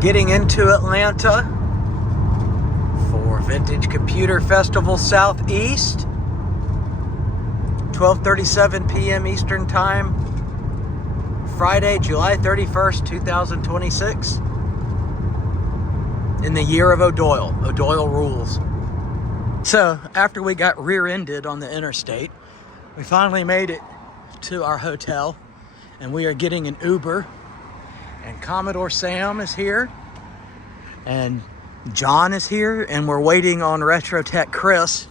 Getting into Atlanta for Vintage Computer Festival Southeast. 12:37 p.m. Eastern Time. Friday, July 31st, 2026. In the year of O'Doyle. O'Doyle rules. So, after we got rear-ended on the interstate, we finally made it to our hotel, and we are getting an Uber. And Commodore Sam is here, and John is here, and we're waiting on Retrotech Chris.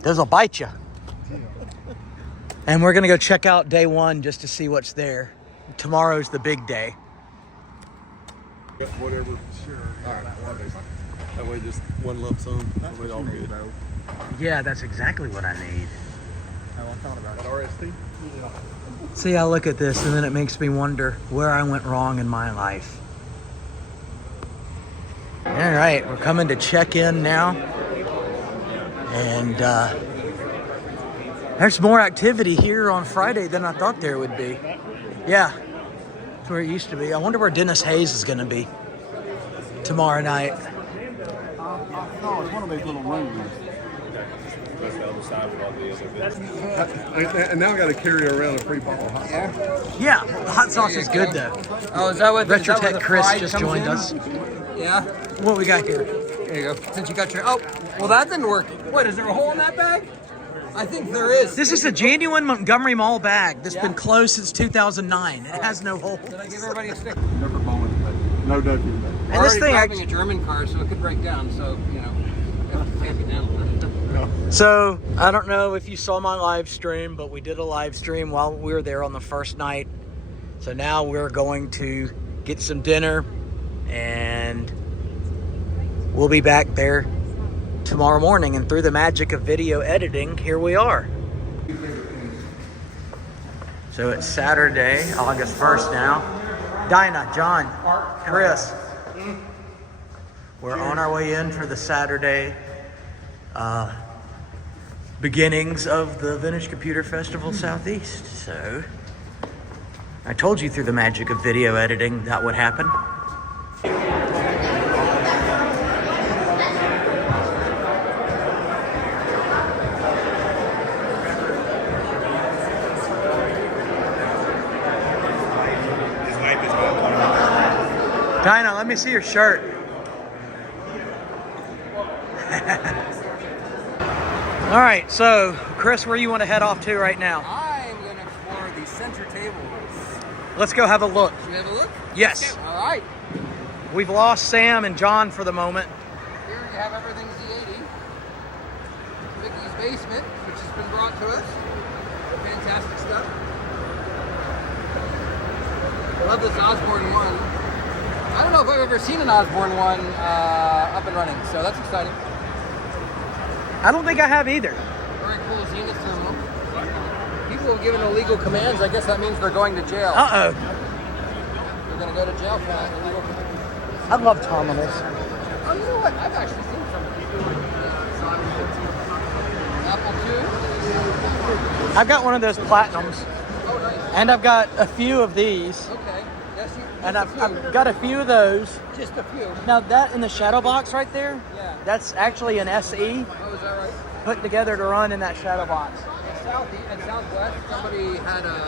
Those will bite you. And we're gonna go check out day one just to see what's there. Tomorrow's the big day. Whatever, sure. All right, that way just one lump sum. That way all good. Yeah, that's exactly what I need. Oh, I thought about it. RST? See, I look at this and then it makes me wonder where I went wrong in my life. All right, we're coming to check in now. And there's more activity here on Friday than I thought there would be. Yeah, that's where it used to be. I wonder where Dennis Hayes is going to be tomorrow night. Oh, it's one of these little rooms. And now I got to carry around a free bottle of hot sauce. Yeah, the hot sauce is good though. Oh, is that what Retrotech Chris just joined us. Yeah. What we got here? There you go. Since you got your well, that didn't work. What, is there a hole in that bag? I think there is. This is a genuine Montgomery Mall bag that's been closed since 2009. It has no hole. Did I give everybody a stick? Never bowling today. No W today. And this thing having a German car, so it could break down. So you know, I have to take it down. So, I don't know if you saw my live stream, but we did a live stream while we were there on the first night. So now we're going to get some dinner and we'll be back there tomorrow morning. And through the magic of video editing, here we are. So it's Saturday, August 1st now. Dinah, John, Chris. We're on our way in for the Saturday beginnings of the Vintage Computer Festival Southeast. So I told you through the magic of video editing that would happen. Dinah, let me see your shirt. All right, so Chris, where you want to head off to right now? I'm going to explore the center tables. Let's go have a look. Should we have a look? Yes. All right. We've lost Sam and John for the moment. Here you have everything Z80. Mickey's Basement, which has been brought to us. Fantastic stuff. I love this Osborne one. I don't know if I've ever seen an Osborne one up and running, so that's exciting. I don't think I have either. Very cool Zenith thermal. People have given illegal commands. I guess that means they're going to jail. Uh-oh. They're going to go to jail for that illegal command. I love terminals. Oh, you know what? I've actually seen some. Apple II. I've got one of those Platinums. Oh, nice. And I've got a few of these. Okay. Yes, And I've got a few of those. just a few. Now that in the shadow box right there, Yeah. that's actually an SE Oh, is that right? put together to run in that shadow box. In Southwest, somebody had a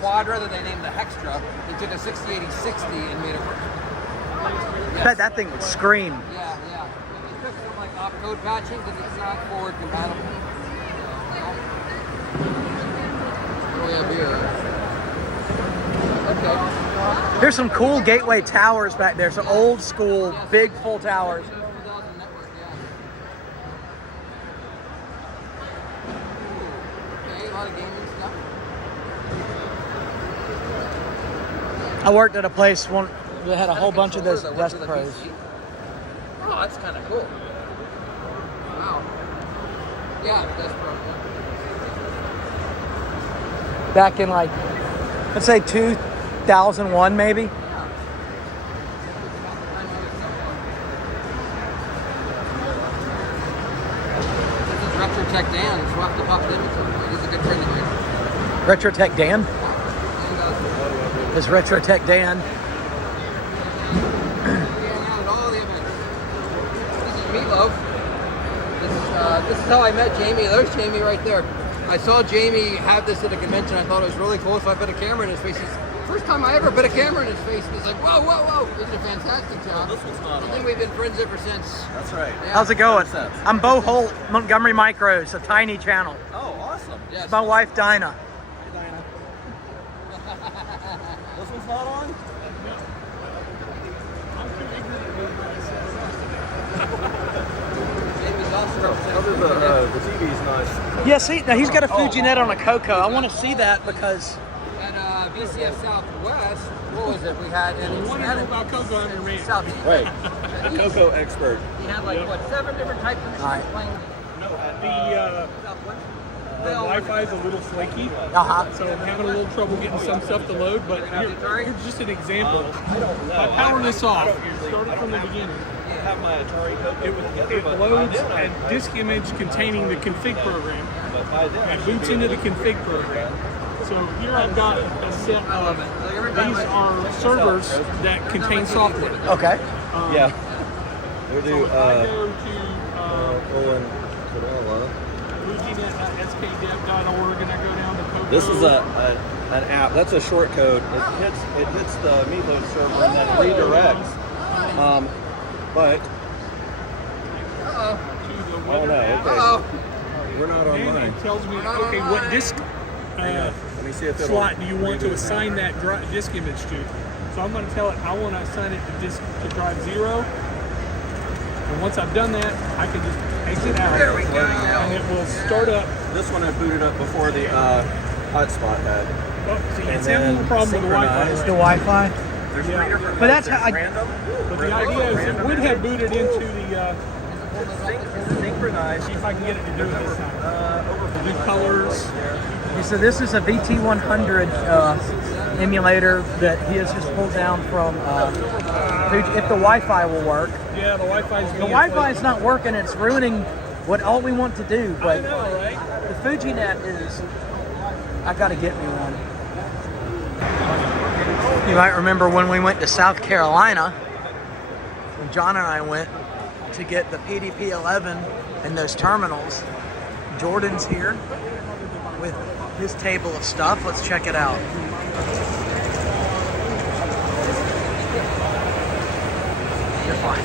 Quadra that they named the Hextra. They took a 6080-60 and made it work. I bet that thing would scream. Yeah, yeah. It took some like opcode patching because it's not forward compatible. What do we have here? Okay. There's some cool gateway towers back there. Some old school, big full towers. Okay, a lot of gaming stuff. I worked at a place that had a whole bunch of those Desk Pros. Oh, that's kind of cool. Wow. Yeah, Desk Pro. Back in like, let's say 2001 maybe. This is Retrotech Dan. We'll have to pop it in at some point. He's a good friend of mine. Retrotech Dan? Is Retrotech Dan meatloaf. This is how I met Jamie. There's Jamie right there. I saw Jamie have this at a convention. I thought it was really cool, so I put a camera in his face. First time I ever put a camera in his face, and he's like, whoa, whoa, whoa. He did a fantastic job. This one's not I think we've been friends ever since. That's right. Yeah. How's it going? 100%. I'm Bo Holt, Montgomery Micros, a tiny channel. Oh, awesome. Yes. My wife, Dinah. Hey, Dinah. This one's not on? Jamie's also The TV's nice. Yeah, see, now he's got a FujiNet on a CoCo. I want to see that because at VCF Southwest, what was it? We had in CoCo underrated. Southeast. Wait, CoCo expert. We had like what, 7 different types of machines playing The Southwest. Wi-Fi is a little flaky, uh-huh. so I'm having a little trouble getting some stuff to load, but here's just an example. If I power this off, starting from the beginning, it loads a disk image containing the config program. It boots into the config program. So here I've got a set of, these are servers that contain software. Okay. Yeah. We'll So do, if I go to FujiNet.skdev.org and I go down to CoCo. this is an app. That's a short code. It hits the Meatloaf server and then redirects. But to the oh weather no, app. okay. We're not And online. it tells me, okay, what disk Let me see if it'll slot do you want to redo it. assign that disk image to? So I'm going to tell it I want to assign it to drive 0. And once I've done that, I can just exit out. There we go. And it will start up. This one I booted up before the hotspot had. Oh, see, And it's having a then little problem with the Wi-Fi. synchronize. The Wi-Fi. There's Yeah. 3 different But that's methods. how I- Random. But the idea is it would have booted into the, Synchronized. see if I can get it to do it this time. Over Do colors. Okay, so this is a VT100 emulator that he has just pulled down from Fuji, if the Wi-Fi will work. Yeah, the Wi-Fi is The Wi-Fi is not working. It's ruining what all we want to do. I But know, right? the FujiNet is. I got to get me one. You might remember when we went to South Carolina, when John and I went to get the PDP-11 and those terminals. Jordan's here with his table of stuff. Let's check it out. You're fine.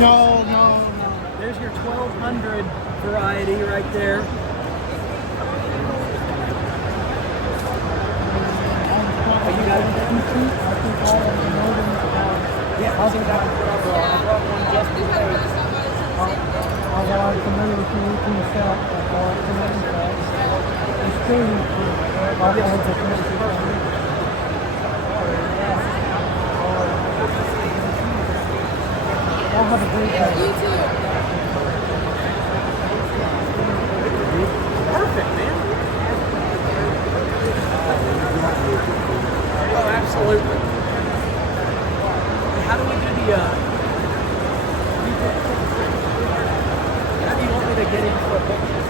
No. There's your 1200 variety right there. Oh, you got it? Yeah, I'll do that. I brought one just in case. Although I'm familiar with the 18 cell, it's still I'll have a great day. You too. Perfect, man. Oh, absolutely. How do we do the, how do you want me to get into a picture?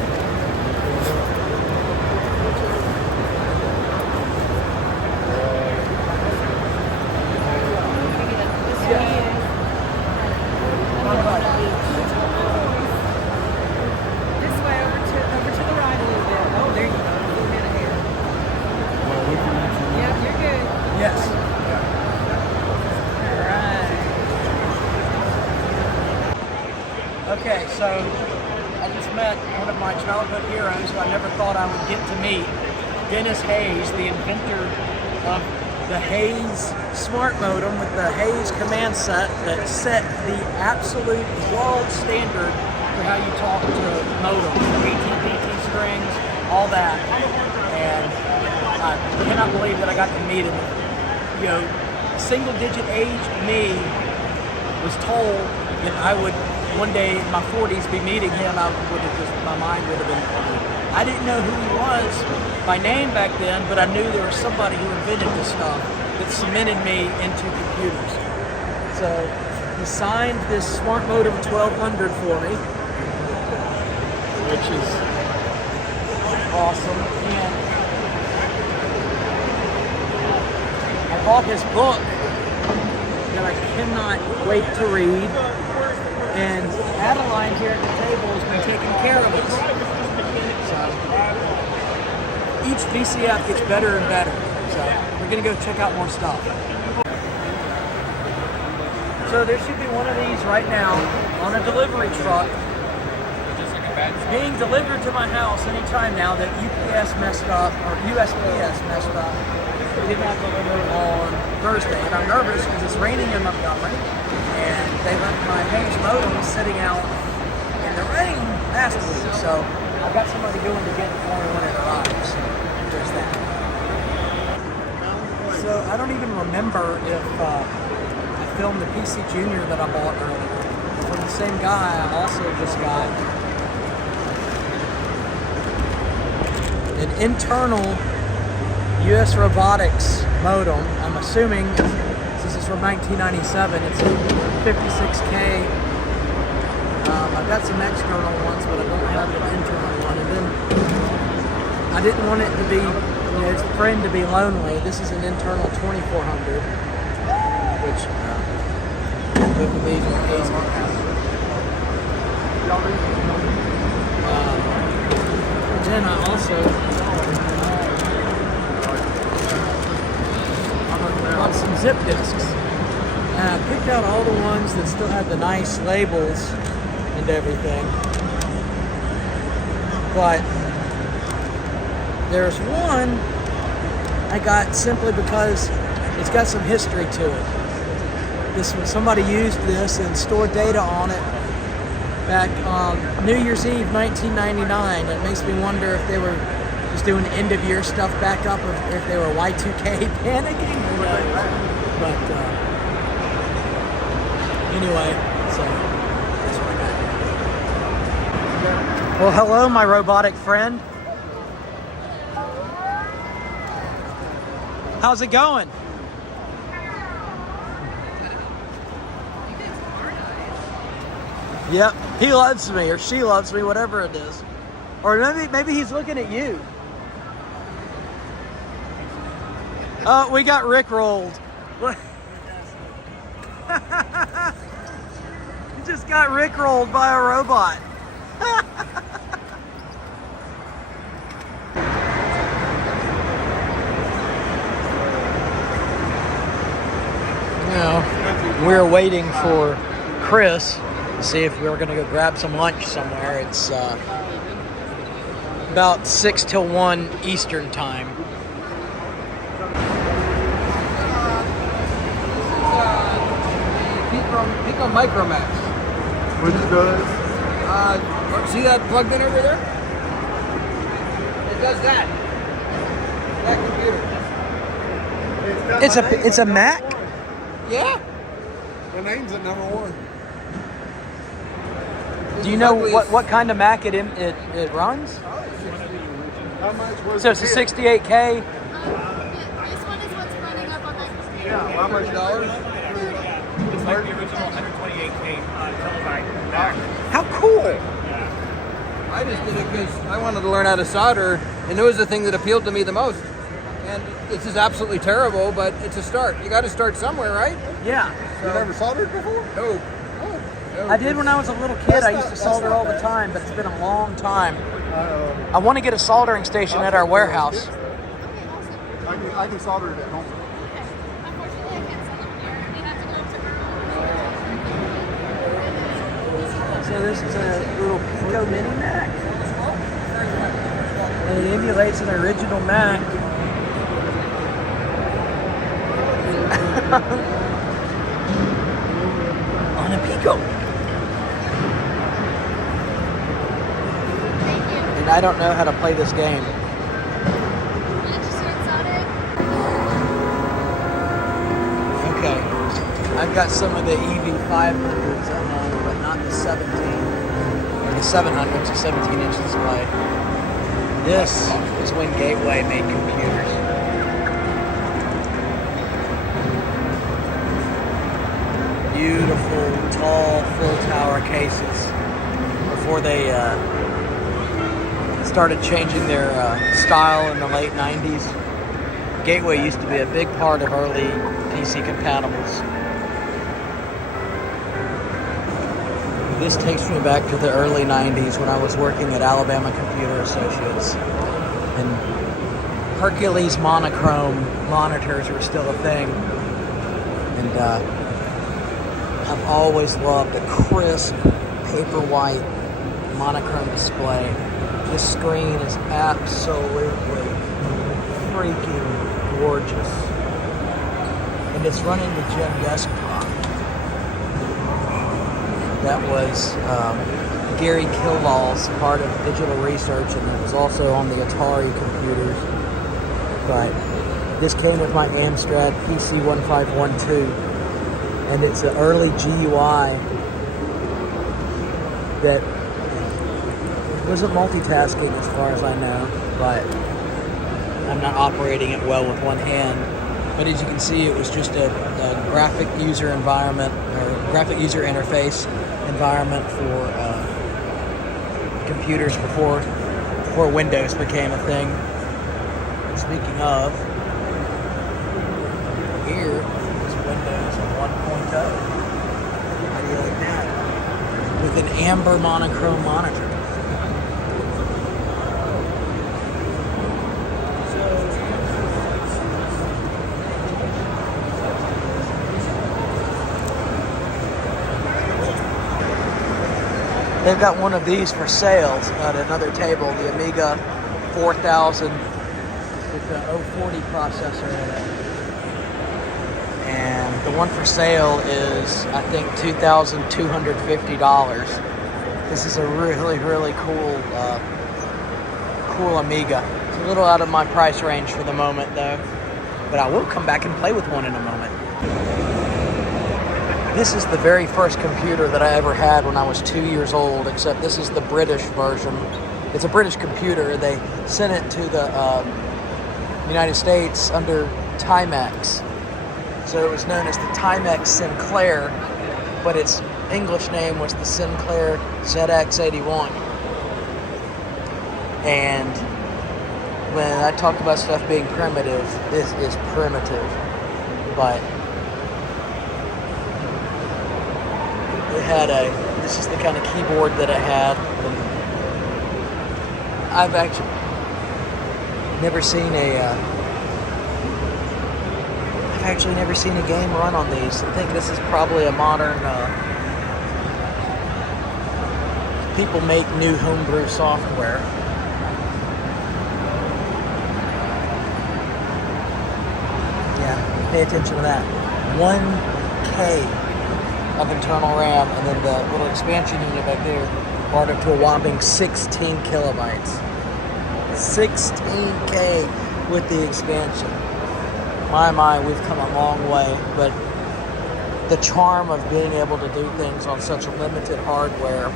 Okay, so I just met one of my childhood heroes who I never thought I would get to meet, Dennis Hayes, the inventor of the Hayes Smartmodem with the Hayes command set that set the absolute world standard for how you talk to modems, AT/BT strings, all that. And I cannot believe that I got to meet him, single-digit age me was told that I would one day in my 40s be meeting him, my mind would have been blown. I didn't know who he was by name back then, but I knew there was somebody who invented this stuff that cemented me into computers. So he signed this Smartmodem 1200 for me, which is awesome. And I bought this book that I cannot wait to read. And Adeline here at the table has been taking care of us. So each VCF gets better and better. So we're gonna go check out more stuff. So there should be one of these right now on a delivery truck being delivered to my house anytime now that UPS messed up, or USPS messed up. They did not deliver on Thursday. And I'm nervous because it's raining in Montgomery. And they left my Hayes modem sitting out in the rain last week. So I've got somebody going to get it for me when it arrives. So there's that. So I don't even remember if I filmed the PC Junior that I bought earlier. From the same guy, I also just got an internal US Robotics modem. I'm assuming this is from 1997. It's a 56K. I've got some external ones, but I don't have an internal one. And then I didn't want it to be, its friend to be lonely. This is an internal 2400, which both of these are easy. Then I also bought some zip disks. And I picked out all the ones that still had the nice labels and everything. But there's one I got simply because it's got some history to it. This one, somebody used this and stored data on it back on New Year's Eve 1999. It makes me wonder if they were just doing end of year stuff back up, or if they were Y2K panicking. But anyway, so that's what I got. Well, hello, my robotic friend. How's it going? Yep, he loves me, or she loves me, whatever it is. Or maybe he's looking at you. We got rickrolled. He just got rickrolled by a robot. Now, we're waiting for Chris to see if we were going to go grab some lunch somewhere. It's about 6 till 1 Eastern time. Pico MicroMac. Which does? See that plugged in over there? It does that. That computer. It's a Mac? Yeah. The name's at #1. Do you know what kind of Mac it runs? How much was So it's a 68K. This one is what's running up on that. Yeah, how much dollars? It's like the original 128K telebyte Mac. How cool! I just did it because I wanted to learn how to solder, and it was the thing that appealed to me the most. And this is absolutely terrible, but it's a start. You got to start somewhere, right? Yeah. You never soldered before? No. I did when I was a little kid. I used to solder all the time, but it's been a long time. I want to get a soldering station at our warehouse. I can solder it at home. Unfortunately, I can't sell them here. You have to go to her. So this is a little Pico Mini Mac. And it emulates an original Mac. On a Pico. And I don't know how to play this game. I've got some of the EV500s at home, but not the 17. Or the 700s, a 17-inch display. This is when Gateway made computers. Beautiful, tall, full tower cases before they started changing their style in the late 90s. Gateway used to be a big part of early PC compatibles. This takes me back to the early 90s when I was working at Alabama Computer Associates. And Hercules monochrome monitors were still a thing. And I've always loved the crisp, paper white monochrome display. This screen is absolutely freaking gorgeous. And it's running the Gem desktop. That was Gary Kilball's part of digital research, and it was also on the Atari computers. But this came with my Amstrad PC1512, and it's an early GUI that wasn't multitasking as far as I know, but I'm not operating it well with one hand. But as you can see, it was just a graphic user environment, or graphic user interface environment for computers before Windows became a thing. Speaking of, here is Windows 1.0. How do you like that? With an amber monochrome monitor. They've got one of these for sale at another table, the Amiga 4000 with the 040 processor in it. And the one for sale is, I think, $2,250. This is a really, really cool, cool Amiga. It's a little out of my price range for the moment, though. But I will come back and play with one in a moment. This is the very first computer that I ever had when I was 2 years old, except this is the British version. It's a British computer. They sent it to the United States under Timex. So it was known as the Timex Sinclair, but its English name was the Sinclair ZX81. And when I talk about stuff being primitive, this is primitive. But it had this is the kind of keyboard that I had. And I've actually never seen a game run on these. I think this is probably a modern, people make new homebrew software. Yeah, pay attention to that. 1K of internal RAM, and then the little expansion unit back there brought up to a whopping 16 kilobytes. 16K with the expansion. My, we've come a long way, but the charm of being able to do things on such limited hardware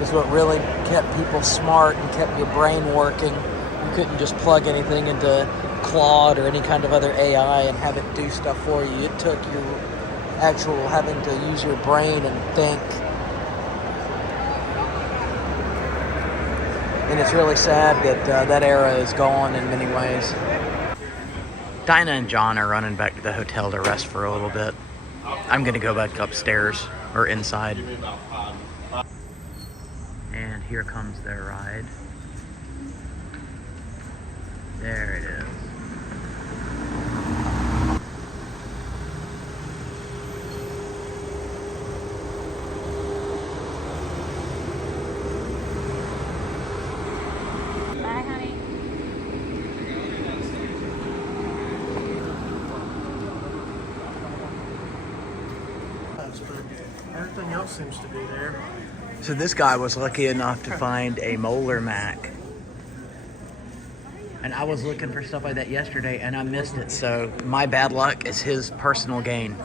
is what really kept people smart and kept your brain working. You couldn't just plug anything into Claude or any kind of other AI and have it do stuff for you. It took your actual having to use your brain and think. And it's really sad that that era is gone in many ways. Dinah and John are running back to the hotel to rest for a little bit. I'm gonna go back upstairs, or inside. And here comes their ride. There it is. Bye, honey. Everything else seems to be there. So this guy was lucky enough to find a Molar Mac. And I was looking for stuff like that yesterday and I missed it. So my bad luck is his personal gain.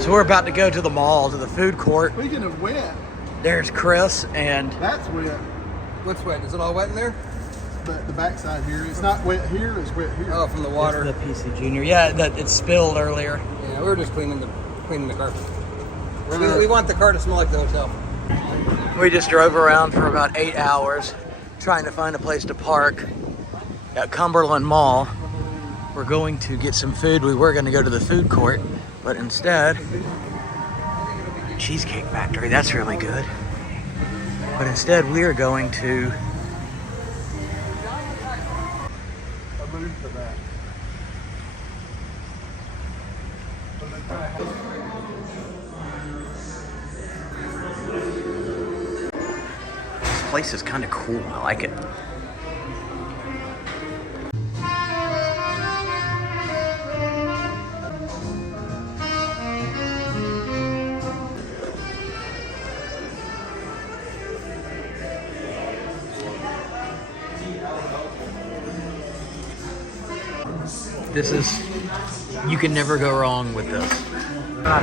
So we're about to go to the mall, to the food court. Speaking of wet, There's Chris and that's wet. What's wet? Is it all wet in there? But the backside here, it's not wet here, it's wet here. Oh, from the water. the PC Junior. Yeah, that it spilled earlier. Yeah, we were just cleaning the carpet. We want the car to smell like the hotel. We just drove around for about 8 hours trying to find a place to park at Cumberland Mall. We're going to get some food. We were going to go to the food court, but instead, Cheesecake Factory, that's really good. But instead, we are going to this place is kind of cool. I like it. This is, you can never go wrong with this. Yeah,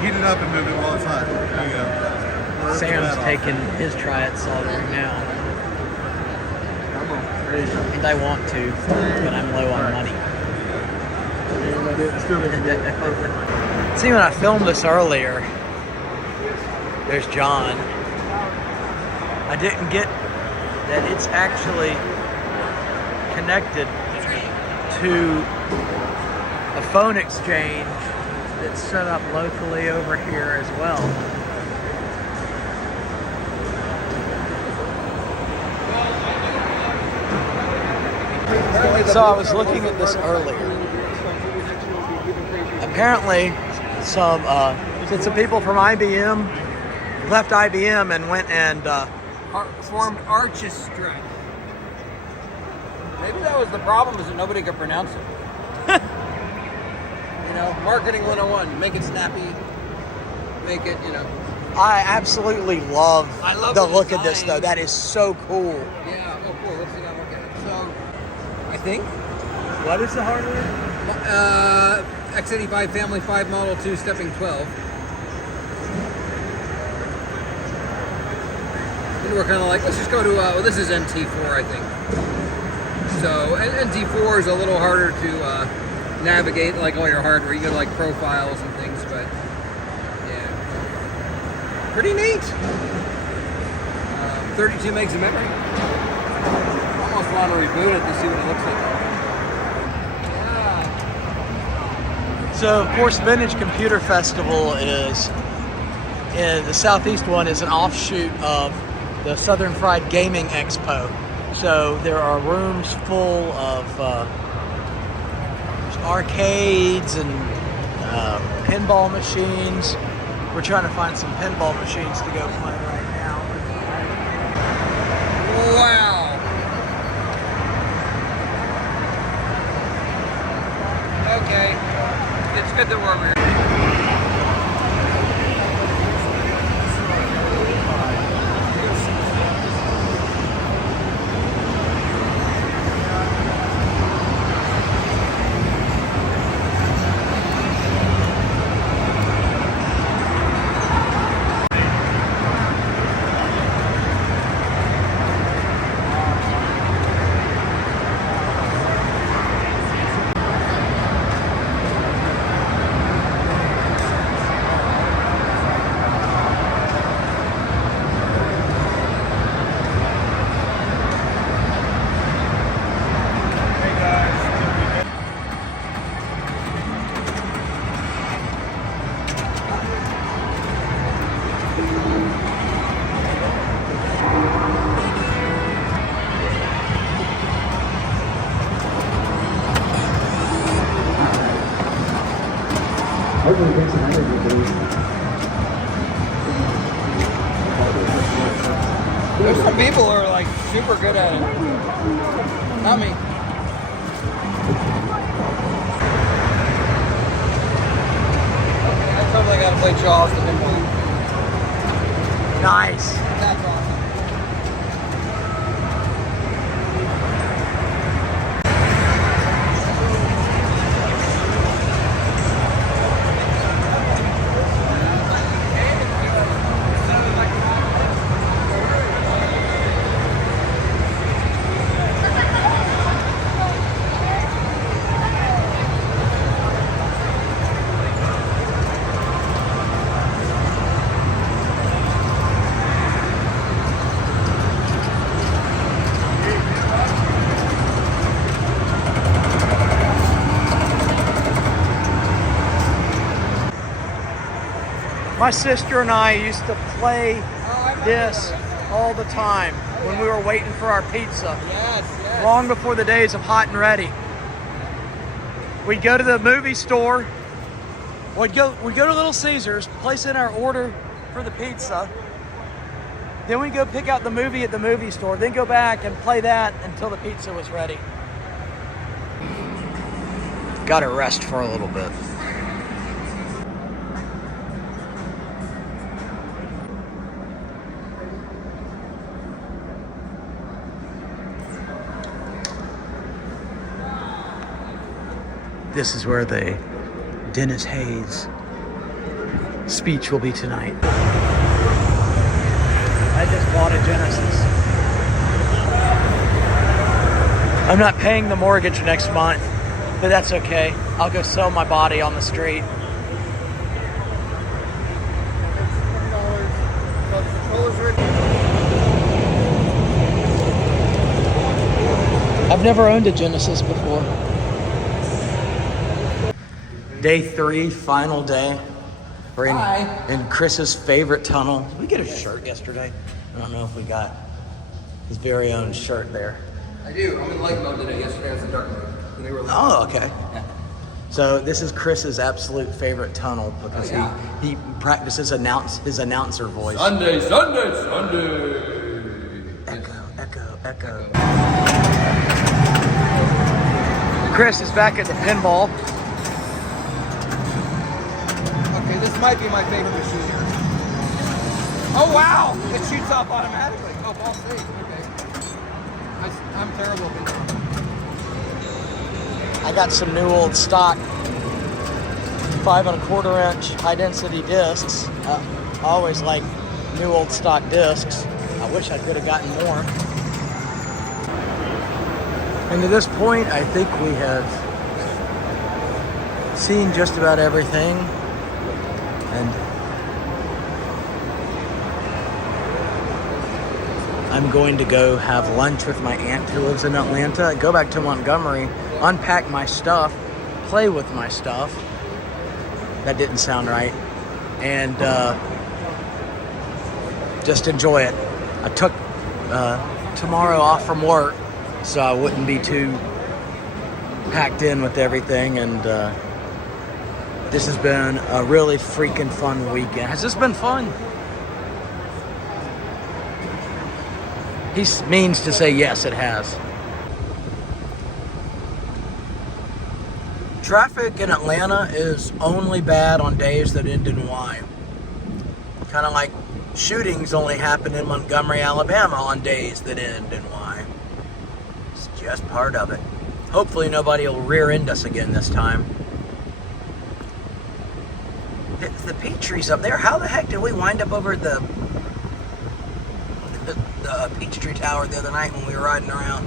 heat it up and move it while it's hot. There you go. Sam's taking his try at soldering now. And I want to, but I'm low on money. See, when I filmed this earlier, there's John. I didn't get that it's actually connected to a phone exchange that's set up locally over here as well. So I was looking at this earlier. Apparently, some people from IBM left IBM and went and Formed Archistrat. Maybe that was the problem, is that nobody could pronounce it. You know, marketing 101, make it snappy, make it, you know. I absolutely love, the look of this design. though. That is so cool. Yeah, oh cool, let's see how look at it. So, I think, What is the hardware? X85 Family 5 Model 2 Stepping 12. And we're kind of like, let's just go to, well, this is NT4, I think. So, and NT4 is a little harder to navigate, like all your hardware. You get like profiles and things, but yeah. Pretty neat. 32 megs of memory. Almost want to reboot it to see what it looks like. Yeah. So, of course, Vintage Computer Festival is, the Southeast one is an offshoot of the Southern Fried Gaming Expo. So there are rooms full of arcades and pinball machines. We're trying to find some pinball machines to go play right now. Wow. Okay. It's good that we're over here. There's some people who are like super good at it. Not me. I totally gotta play Jaws the pinball. Nice. That's awesome. My sister and I used to play this all the time when we were waiting for our pizza. Yes. Long before the days of Hot and Ready. We'd go to the movie store. We'd go to Little Caesars, place in our order for the pizza. Then we'd go pick out the movie at the movie store, then go back and play that until the pizza was ready. Got to rest for a little bit. This is where the Dennis Hayes speech will be tonight. I just bought a Genesis. I'm not paying the mortgage next month, but that's okay. I'll go sell my body on the street. I've never owned a Genesis before. Day 3, final day. We're in Chris's favorite tunnel. Did we get a shirt yesterday? I don't know if we got his very own shirt there. I do. I'm in light mode today. Yesterday I was in dark mode. And they were like, Oh, okay. Yeah. So this is Chris's absolute favorite tunnel because he practices his announcer voice. Sunday. Echo. Chris is back at the pinball. Okay, this might be my favorite machine here. Oh wow! It shoots off automatically. Oh, ball safe. Okay. I'm terrible at pinball. I got some new old stock 5 1/4 inch high density discs. I always like new old stock discs. I wish I could have gotten more. And to this point, I think we have seen just about everything. And I'm going to go have lunch with my aunt who lives in Atlanta, go back to Montgomery, unpack my stuff, play with my stuff. That didn't sound right. And just enjoy it. I took tomorrow off from work so I wouldn't be too packed in with everything. And this has been a really freaking fun weekend. Has this been fun? He means to say yes, it has. Traffic in Atlanta is only bad on days that end in Y. Kind of like shootings only happen in Montgomery, Alabama on days that end in Y. It's just part of it. Hopefully nobody will rear end us again this time. The peach tree's up there. How the heck did we wind up over the peach tree tower the other night when we were riding around?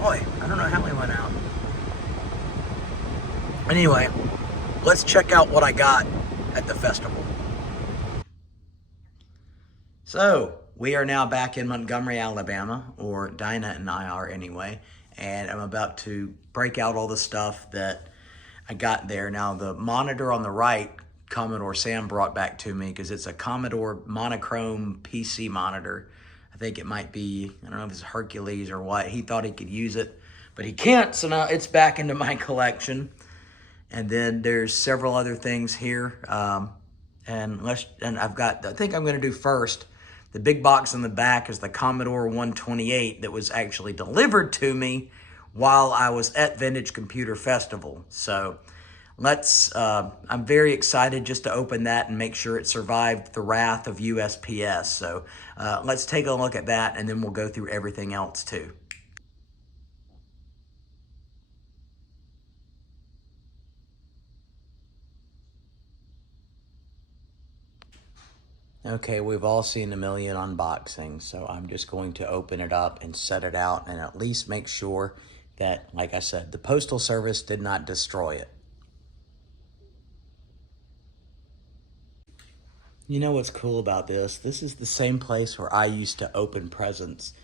Boy, I don't know how we went out. Anyway, let's check out what I got at the festival. So, we are now back in Montgomery, Alabama, or Dinah and I are anyway, and I'm about to break out all the stuff that I got there. Now, the monitor on the right, Commodore Sam brought back to me because it's a Commodore Monochrome PC monitor. I think it might be, I don't know if it's Hercules or what. He thought he could use it, but he can't, so now it's back into my collection. And then there's several other things here. And I've got, I think I'm going to do first, the big box in the back is the Commodore 128 that was actually delivered to me while I was at Vintage Computer Festival. So I'm very excited just to open that and make sure it survived the wrath of USPS. So let's take a look at that and then we'll go through everything else too. Okay, we've all seen a million unboxings, so I'm just going to open it up and set it out and at least make sure that, like I said, the Postal Service did not destroy it. You know what's cool about this? This is the same place where I used to open presents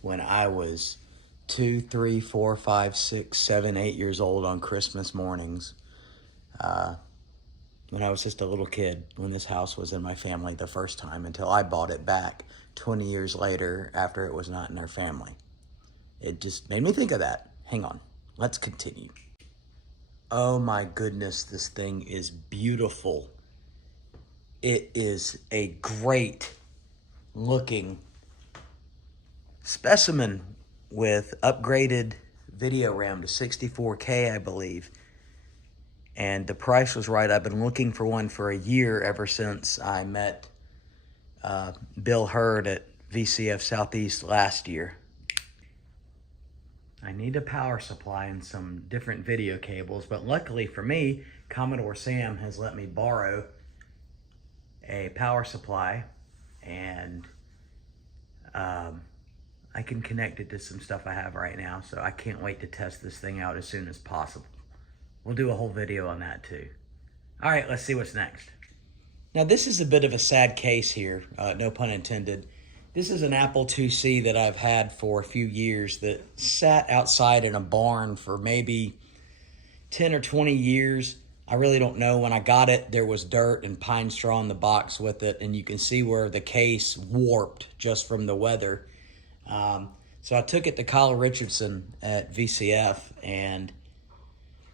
when I was 2, 3, 4, 5, 6, 7, 8 years old on Christmas mornings. when I was just a little kid, when this house was in my family the first time, until I bought it back 20 years later after it was not in our family. It just made me think of that. Hang on, let's continue. Oh my goodness, this thing is beautiful. It is a great looking specimen with upgraded video RAM to 64K, I believe. And the price was right. I've been looking for one for a year ever since I met Bill Hurd at VCF Southeast last year. I need a power supply and some different video cables, but luckily for me, Commodore Sam has let me borrow a power supply, and I can connect it to some stuff I have right now, so I can't wait to test this thing out as soon as possible. We'll do a whole video on that too. All right, let's see what's next. Now this is a bit of a sad case here, no pun intended. This is an Apple IIc that I've had for a few years that sat outside in a barn for maybe 10 or 20 years. I really don't know. When I got it, there was dirt and pine straw in the box with it, and you can see where the case warped just from the weather. So I took it to Kyle Richardson at VCF, and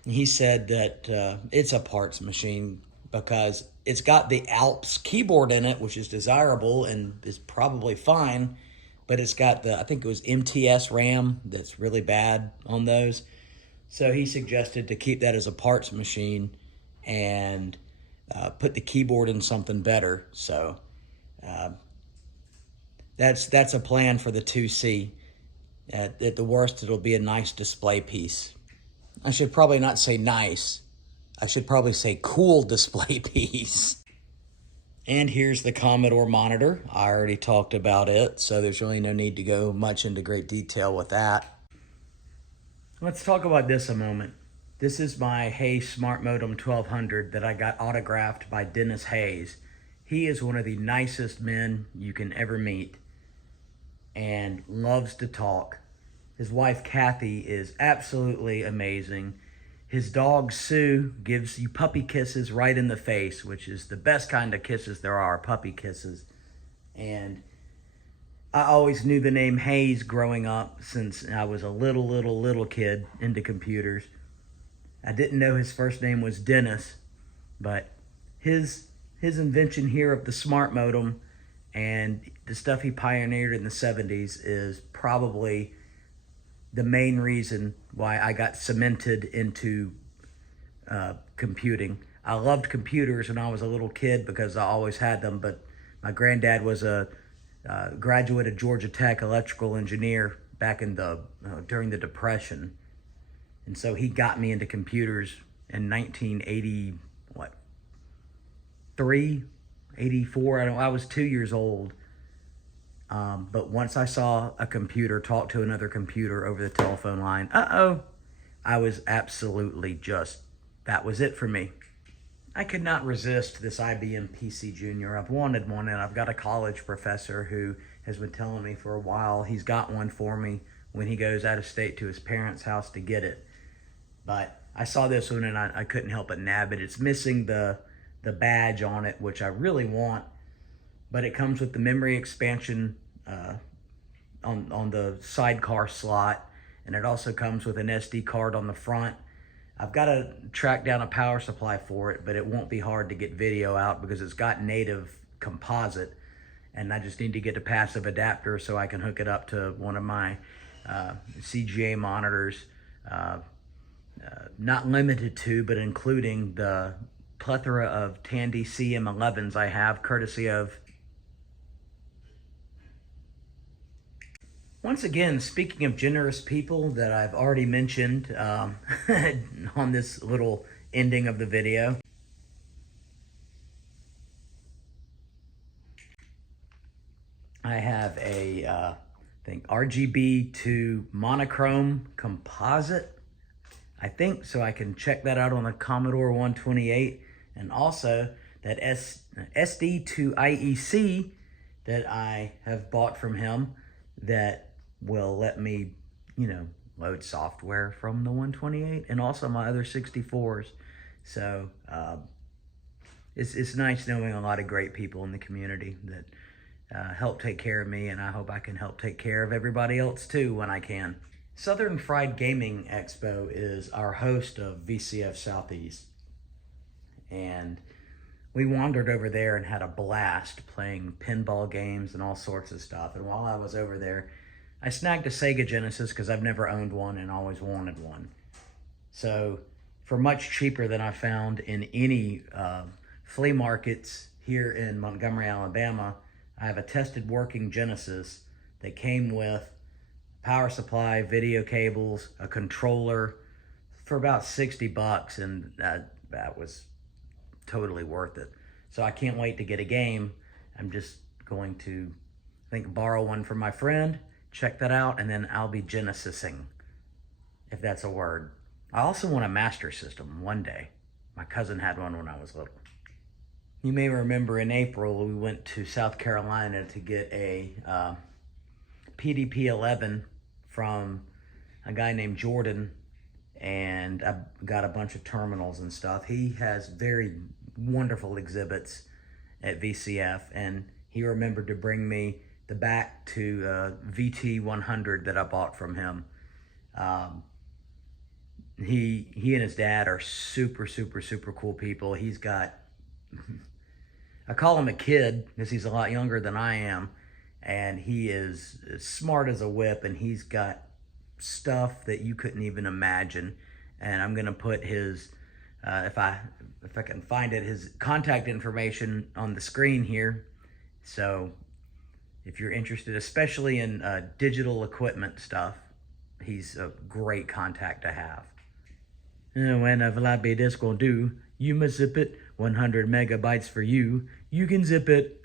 he said that it's a parts machine because it's got the Alps keyboard in it, which is desirable and is probably fine, but it's got the, I think it was MTS RAM that's really bad on those. So he suggested to keep that as a parts machine and put the keyboard in something better. So that's a plan for the 2C. At the worst, it'll be a nice display piece. I should probably not say nice. I should probably say cool display piece. And here's the Commodore monitor. I already talked about it, so there's really no need to go much into great detail with that. Let's talk about this a moment. This is my Hayes Smartmodem 1200 that I got autographed by Dennis Hayes. He is one of the nicest men you can ever meet and loves to talk. His wife, Kathy, is absolutely amazing. His dog, Sue, gives you puppy kisses right in the face, which is the best kind of kisses there are, puppy kisses. And I always knew the name Hayes growing up since I was a little kid into computers. I didn't know his first name was Dennis, but his invention here of the Smartmodem and the stuff he pioneered in the 70s is probably the main reason why I got cemented into computing. I loved computers when I was a little kid because I always had them, but my granddad was a graduate of Georgia Tech electrical engineer back in the during the Depression. And so he got me into computers in 1983, 84. I was 2 years old. But once I saw a computer talk to another computer over the telephone line, I was absolutely just, that was it for me. I could not resist this IBM PC Junior. I've wanted one, and I've got a college professor who has been telling me for a while he's got one for me when he goes out of state to his parents' house to get it. But I saw this one and I couldn't help but nab it. It's missing the badge on it, which I really want. But it comes with the memory expansion on the sidecar slot, and it also comes with an SD card on the front. I've got to track down a power supply for it, but it won't be hard to get video out because it's got native composite, and I just need to get a passive adapter so I can hook it up to one of my CGA monitors, not limited to, but including the plethora of Tandy CM11s I have, courtesy of. Once again, speaking of generous people that I've already mentioned on this little ending of the video, I have a I think RGB to monochrome composite, I think, so I can check that out on the Commodore 128, and also that SD to IEC that I have bought from him that will let me, load software from the 128 and also my other 64s. So it's nice knowing a lot of great people in the community that help take care of me, and I hope I can help take care of everybody else too when I can. Southern Fried Gaming Expo is our host of VCF Southeast, and we wandered over there and had a blast playing pinball games and all sorts of stuff. And while I was over there, I snagged a Sega Genesis because I've never owned one and always wanted one. So for much cheaper than I found in any flea markets here in Montgomery, Alabama, I have a tested working Genesis that came with power supply, video cables, a controller for about 60 bucks, and that was totally worth it. So I can't wait to get a game. I'm just going to, I think, borrow one from my friend, check that out, and then I'll be Genesising, if that's a word. I also want a Master System one day. My cousin had one when I was little. You may remember in April we went to South Carolina to get a PDP-11 from a guy named Jordan, and I got a bunch of terminals and stuff. He has very wonderful exhibits at VCF, and he remembered to bring me the back to VT100 that I bought from him. He and his dad are super cool people. He's got, I call him a kid because he's a lot younger than I am, and he is as smart as a whip, and he's got stuff that you couldn't even imagine. And I'm gonna put his, if I can find it, his contact information on the screen here. So if you're interested, especially in digital equipment stuff, he's a great contact to have. When a floppy disk will do, you must zip it. 100 megabytes for you. You can zip it.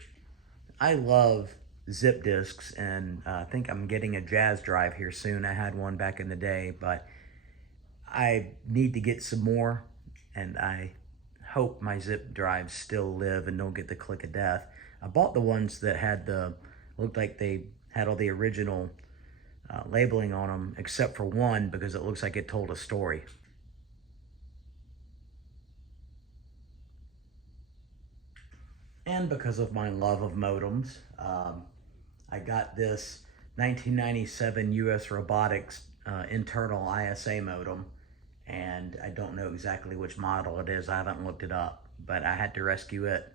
I love zip disks, and I think I'm getting a Jazz drive here soon. I had one back in the day, but I need to get some more, and I hope my zip drives still live and don't get the click of death. I bought the ones that had looked like they had all the original labeling on them, except for one, because it looks like it told a story. And because of my love of modems, I got this 1997 US Robotics internal ISA modem, and I don't know exactly which model it is. I haven't looked it up, but I had to rescue it,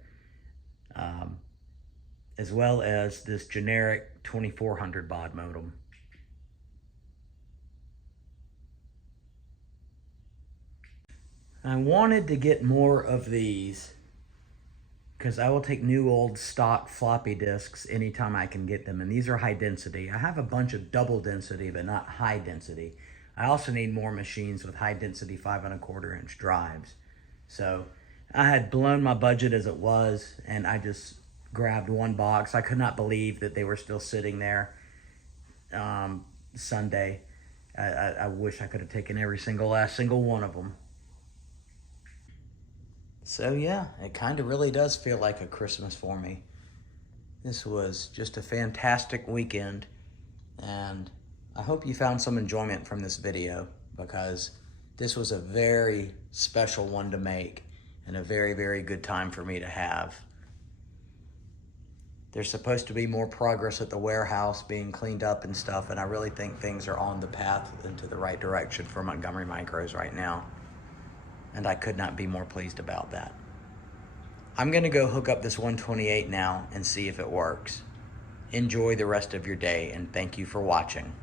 as well as this generic 2400 baud modem. I wanted to get more of these because I will take new old stock floppy disks anytime I can get them, and these are high density. I have a bunch of double density, but not high density. I also need more machines with high density 5 1/4 inch drives. So I had blown my budget as it was, and I just grabbed one box. I could not believe that they were still sitting there Sunday. I wish I could have taken every last single one of them. So yeah, it kind of really does feel like a Christmas for me. This was just a fantastic weekend, and I hope you found some enjoyment from this video, because this was a very special one to make and a very good time for me to have. There's supposed to be more progress at the warehouse being cleaned up and stuff, and I really think things are on the path into the right direction for Montgomery Micros right now. And I could not be more pleased about that. I'm gonna go hook up this 128 now and see if it works. Enjoy the rest of your day, and thank you for watching.